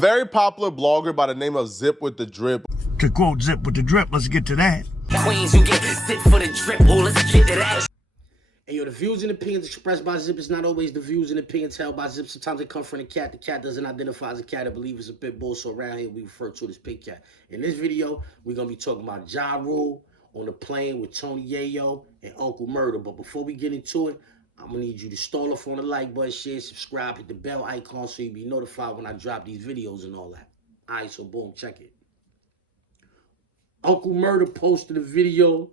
Very popular blogger by the name of Zip with the Drip. To quote Zip with the Drip, let's get to that. Queens, you get Zip for the Drip. Oh, let's get to that. Hey, yo, the views and opinions expressed by Zip is not always the views and opinions held by Zip. Sometimes they come from the cat. The cat doesn't identify as a cat. I believe it's a pit bull, so around here we refer to it as pig cat. In this video, we're going to be talking about Ja Rule on the plane with Tony Yayo and Uncle Murder. But before we get into it, I'm going to need you to stall off on the like button, share, subscribe, hit the bell icon so you'll be notified when I drop these videos and all that. All right, so boom, check it. Uncle Murder posted a video,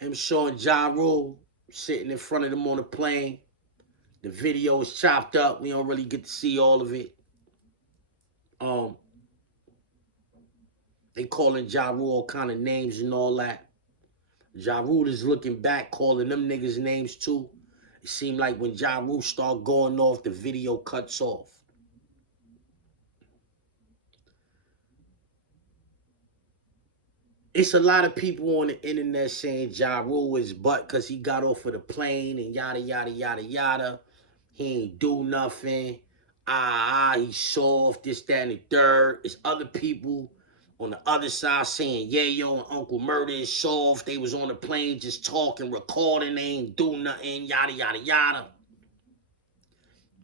him showing Ja Rule sitting in front of them on the plane. The video is chopped up. We don't really get to see all of it. They calling Ja Rule all kind of names and all that. Ja Rule is looking back, calling them niggas names too. It seemed like when Ja Rule start going off, the video cuts off. It's a lot of people on the internet saying Ja Rule is butt because he got off of the plane and yada, yada, yada, yada. He ain't do nothing. He's soft, this, that, and the third. It's other people on the other side saying Yayo and Uncle Murder is soft. They was on the plane just talking, recording. They ain't do nothing, yada, yada, yada.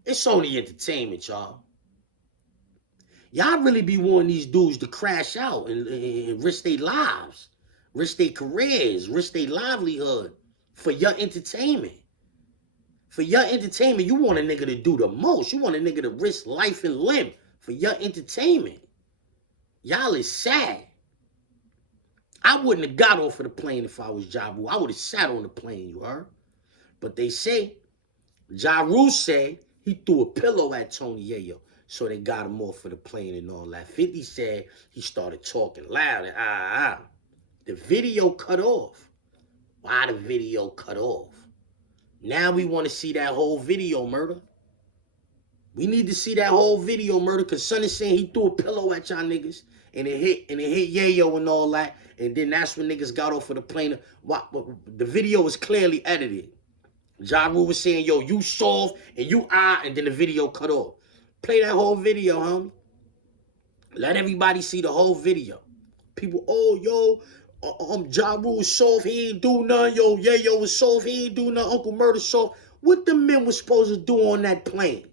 It's only entertainment, y'all. Y'all really be wanting these dudes to crash out and risk their lives, risk their careers, risk their livelihood for your entertainment. For your entertainment, you want a nigga to do the most. You want a nigga to risk life and limb for your entertainment. Y'all is sad. I wouldn't have got off of the plane if I was Ja Rule. I would have sat on the plane, you heard? But they say, Ja Rule said he threw a pillow at Tony Yayo. So they got him off of the plane and all that. 50 said he started talking loud and The video cut off. Why the video cut off? Now we want to see that whole video, Murder. We need to see that whole video, Murder, because Son is saying he threw a pillow at y'all niggas and it hit Yayo and all that. And then that's when niggas got off of the plane. The video was clearly edited. Ja Rule was saying, yo, you soft and you and then the video cut off. Play that whole video, homie. Let everybody see the whole video. People, Ja Rule soft, he ain't do nothing. Yo, Yayo was soft, he ain't do nothing. Uncle Murder soft. What the men was supposed to do on that plane?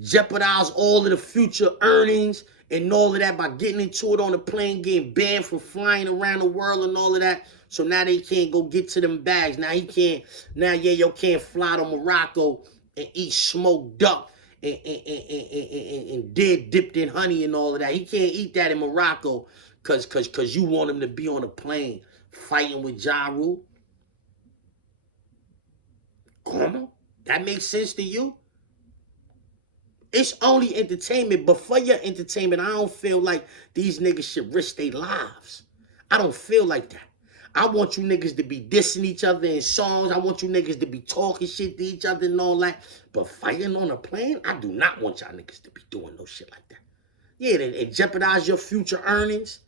Jeopardize all of the future earnings and all of that by getting into it on the plane, getting banned from flying around the world and all of that. So now they can't go get to them bags. Now Yayo can't fly to Morocco and eat smoked duck and dead dipped in honey and all of that. He can't eat that in Morocco because you want him to be on a plane fighting with Ja Rule. Come on. That makes sense to you? It's only entertainment, but for your entertainment, I don't feel like these niggas should risk their lives. I don't feel like that. I want you niggas to be dissing each other in songs. I want you niggas to be talking shit to each other and all that. But fighting on a plane, I do not want y'all niggas to be doing no shit like that. Yeah, it jeopardize your future earnings.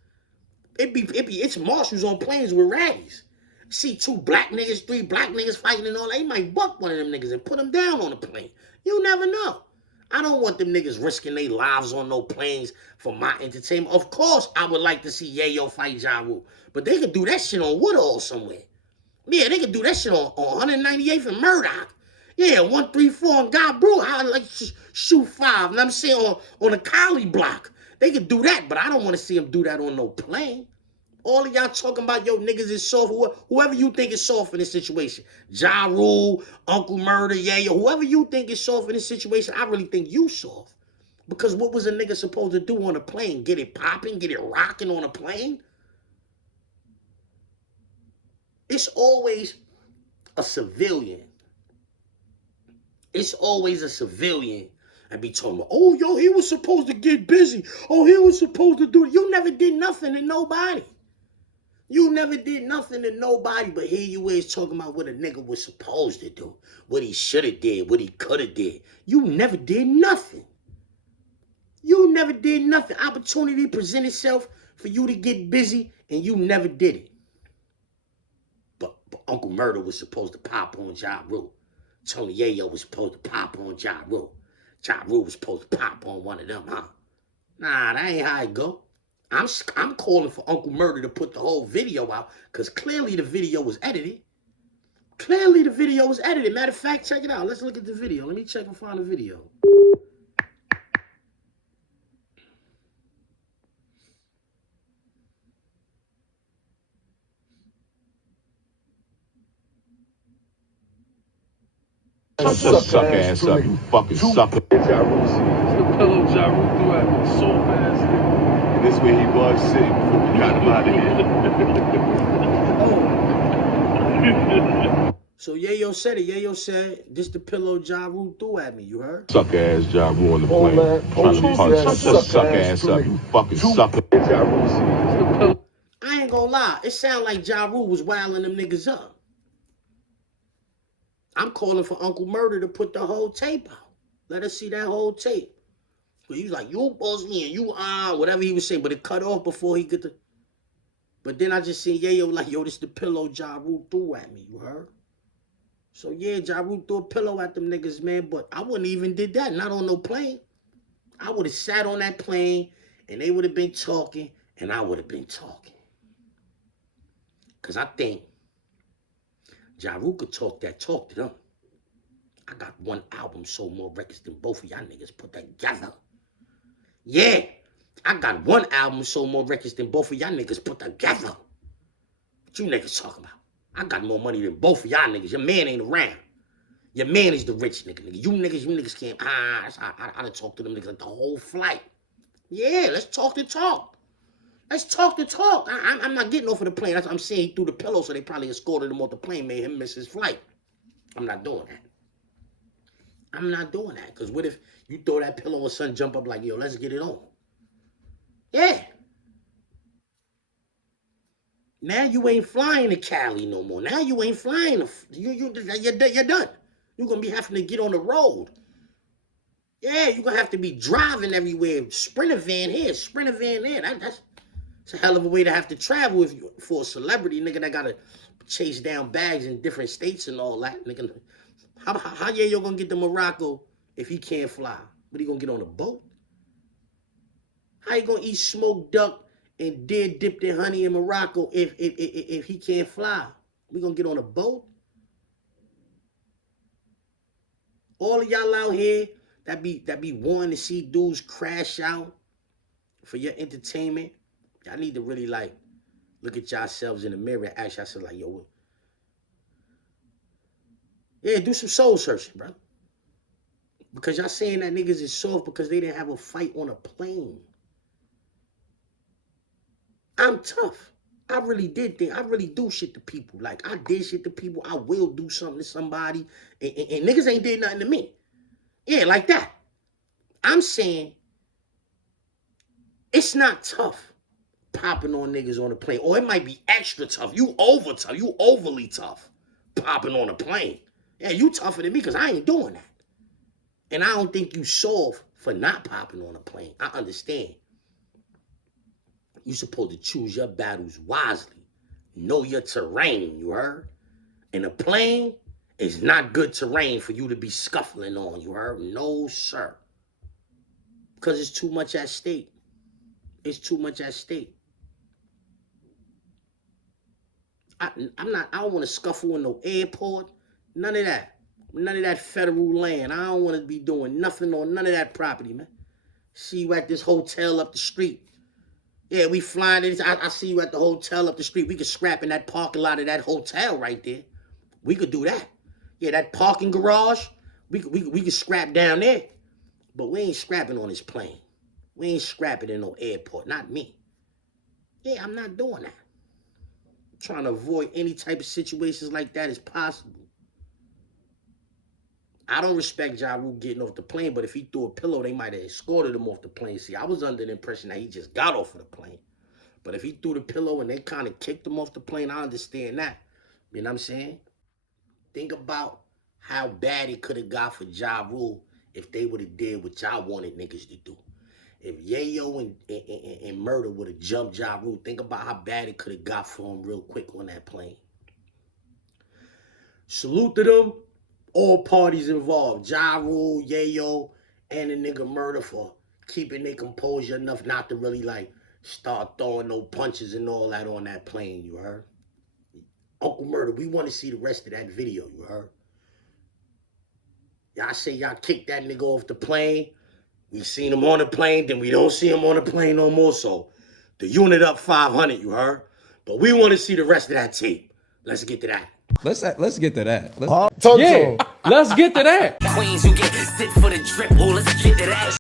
It's marshals on planes with raddies. See 2 black niggas, 3 black niggas fighting and all that. They might buck one of them niggas and put them down on the plane. You never know. I don't want them niggas risking their lives on no planes for my entertainment. Of course, I would like to see Yayo fight Ja Rule. But they could do that shit on Woodall somewhere. Yeah, they could do that shit on 198th and Murdoch. Yeah, 134 and God Brew. I like shoot 5. And I'm saying on the Collie block. They could do that, but I don't want to see them do that on no plane. All of y'all talking about, yo, niggas is soft. Whoever you think is soft in this situation. Ja Rule, Uncle Murder, Yayo, whoever you think is soft in this situation, I really think you soft. Because what was a nigga supposed to do on a plane? Get it popping? Get it rocking on a plane? It's always a civilian. It's always a civilian. And be talking about, oh, yo, he was supposed to get busy. Oh, he was supposed to do it. You never did nothing to nobody. You never did nothing to nobody, but here you is talking about what a nigga was supposed to do, what he should have did, what he could have did. You never did nothing. You never did nothing. Opportunity presented itself for you to get busy, and you never did it. But Uncle Murder was supposed to pop on Ja Rule. Tony Yayo was supposed to pop on Ja Rule. Ja Rule was supposed to pop on one of them, huh? Nah, that ain't how it go. I'm calling for Uncle Murder to put the whole video out, because clearly the video was edited. Clearly the video was edited. Matter of fact, check it out. Let's look at the video. Let me check and find the video. Shut suck ass up, you fucking sucker. Ja Rule sees. It's the pillow Ja Rule threw at me. Soft ass nigga. And this way he was sitting before we got him out of here. So Yayo said it. Yayo said, this the pillow Ja Rule threw at me. You heard? Suck ass Ja Rule on the plane. Trying to punch. Shut suck ass up, you fucking sucker. Ja Rule sees. It's the pillow. I ain't gonna lie. It sound like Ja Rule was wilding them niggas up. I'm calling for Uncle Murder to put the whole tape out. Let us see that whole tape. But he was like, you pussy and you whatever he was saying, but it cut off before he get the. But then I just seen Yayo like, yo, this the pillow Ja Rule threw at me, you heard? So yeah, Ja Rule threw a pillow at them niggas, man, but I wouldn't even did that, not on no plane. I would have sat on that plane and they would have been talking and I would have been talking. Cause I think Ja Rule could talk that talk to them. I got one album sold more records than both of y'all niggas put together. Yeah, I got one album sold more records than both of y'all niggas put together. What you niggas talking about? I got more money than both of y'all niggas. Your man ain't around. Your man is the rich nigga. You niggas can't. I done talked to them niggas like the whole flight. Yeah, let's talk the talk. Let's talk the talk. I'm not getting off of the plane. I'm saying he threw the pillow, so they probably escorted him off the plane, made him miss his flight. I'm not doing that. I'm not doing that. Because what if you throw that pillow and son jump up like, yo, let's get it on? Yeah. Now you ain't flying to Cali no more. Now you ain't flying. You're done. You're going to be having to get on the road. Yeah, you're going to have to be driving everywhere. Sprinter van here, sprinter van there. That's a hell of a way to have to travel if you for a celebrity, nigga, that got to chase down bags in different states and all that, nigga. How you gonna get to Morocco if he can't fly? But he gonna get on a boat? How you gonna eat smoked duck and deer dipped in honey in Morocco if he can't fly? We gonna get on a boat? All of y'all out here that be wanting to see dudes crash out for your entertainment, y'all need to really like look at yourselves in the mirror and ask yourselves like, yo, yeah, do some soul searching, bro. Because y'all saying that niggas is soft because they didn't have a fight on a plane. I'm tough. I really do shit to people. Like, I did shit to people. I will do something to somebody. And niggas ain't did nothing to me. Yeah, like that. I'm saying it's not tough popping on niggas on a plane. Or it might be extra tough. You over tough. You overly tough popping on a plane. Yeah, you tougher than me because I ain't doing that. And I don't think you soft for not popping on a plane. I understand. You're supposed to choose your battles wisely. Know your terrain, you heard? And a plane is not good terrain for you to be scuffling on, you heard? No, sir. Because it's too much at stake. It's too much at stake. I don't want to scuffle in no airport. None of that. None of that federal land. I don't want to be doing nothing on none of that property, man. See you at this hotel up the street. Yeah, we flying in. I see you at the hotel up the street. We could scrap in that parking lot of that hotel right there. We could do that. Yeah, that parking garage, we could scrap down there. But we ain't scrapping on this plane. We ain't scrapping in no airport. Not me. Yeah, I'm not doing that. I'm trying to avoid any type of situations like that as possible. I don't respect Ja Rule getting off the plane, but if he threw a pillow, they might have escorted him off the plane. See, I was under the impression that he just got off of the plane. But if he threw the pillow and they kind of kicked him off the plane, I understand that. You know what I'm saying? Think about how bad it could have got for Ja Rule if they would have did what y'all wanted niggas to do. If Yayo and Murder would have jumped Ja Rule, think about how bad it could have got for him real quick on that plane. Salute to them. All parties involved, Ja Rule, Yayo, and the nigga Murder for keeping their composure enough not to really like start throwing no punches and all that on that plane, you heard? Uncle Murder, we want to see the rest of that video, you heard? Y'all say y'all kicked that nigga off the plane. We seen him on the plane, then we don't see him on the plane no more. So the unit up 500, you heard? But we want to see the rest of that tape. Let's get to that. Let's get to that. Let's get to that. Queens who get sit for the drip. Oh, let's get to that.